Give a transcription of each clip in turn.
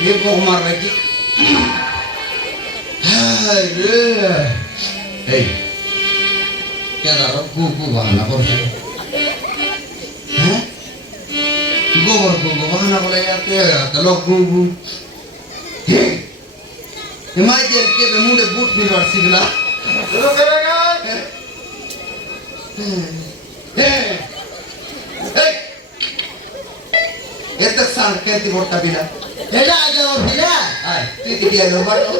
ये पोक मार रही थी hey क्या कर रहा गु गु बहाना कर हैं गु बहाना बोले यार क्या यार लोग गु हे माय देर के मुंडे बूट मिलवार सिगला चलो करेगा এটা সান কেতি বড়টা বিলা এটা আগে ওর বিলা আয় তুই কি দিয়ে গো বাড়ো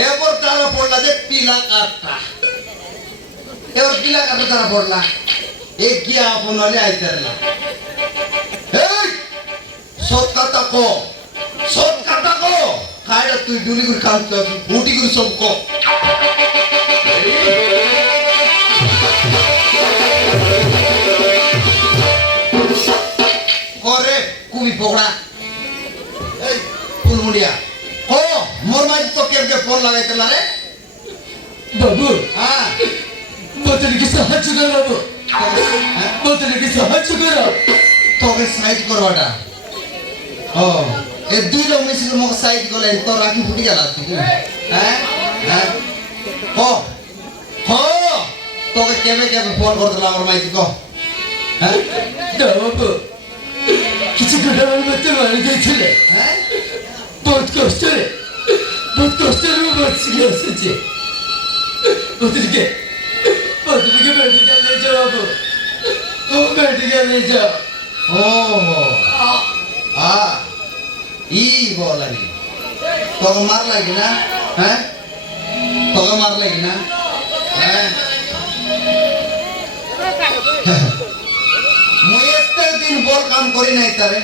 এবার তারা পড়লা যে পিলা কাটটা এবার পিলা কাটটা তারা পড়লা এক গিয়া আপন হলে আইতারলা এই সৎ কথা কো খাইডা তুই দুলি করে খাম তো বুটি করে সব কো করে কুবি পকড়া এই ফুলমুড়িয়া ও মোর মাই তো কেমকে ফোন লাগাইতলা রে বাবু হ্যাঁ বতরে কি সাহায্য কর বাবু বতরে কি সাহায্য কর তোকে সাইড করবাটা ও এ দুই লোক মিছিল মোক সাইড করলে তো রাখি ফুটি গেল তুই হ্যাঁ হ্যাঁ তোকে কেমে ফোন করতলা আমার মাই কো হ্যাঁ বাবু কিছু ঘটনার মধ্যে মারা গেছিল হ্যাঁ বহুত কষ্টে বাঁচি এসেছে ওদেরকে মেডিকেল নিয়ে যাও বাবু ও মেডিকেল নিয়ে যাও ও ই বলানি তোকে মার লাগি না হ্যাঁ তোকে মার লাগি না হ্যাঁ মুই এত দিন বল কাম করি নাই তারে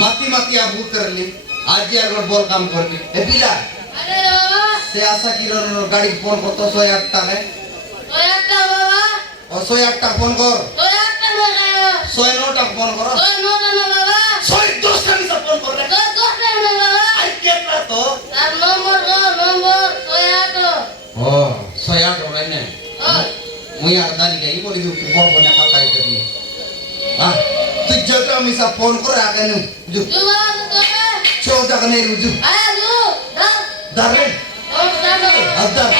মাতি আবু করলি আজ একবার বল কাম করবি এ পিলা আরে বাবা সে আশা কিরণ গাড়ি ফোন করতো 108 টাকা 108 বাবা ও 108 টাকা ফোন কর 108 লাগাও 109 টাকা ফোন কর 109 না বাবা 110 টাকা ফোন কর রে 10 না বাবা আই কেটলা তো তার নম্বর 108 ও 108 ওরাই না মুই আর জানি গাই বলি বড় বড় কথা এটা দিয়ে তুই যত মিসা ফোন করে আগে নে বুঝু বাবা তো চল টাকা নেই বুঝু আয় লু দারে ও জানো আদার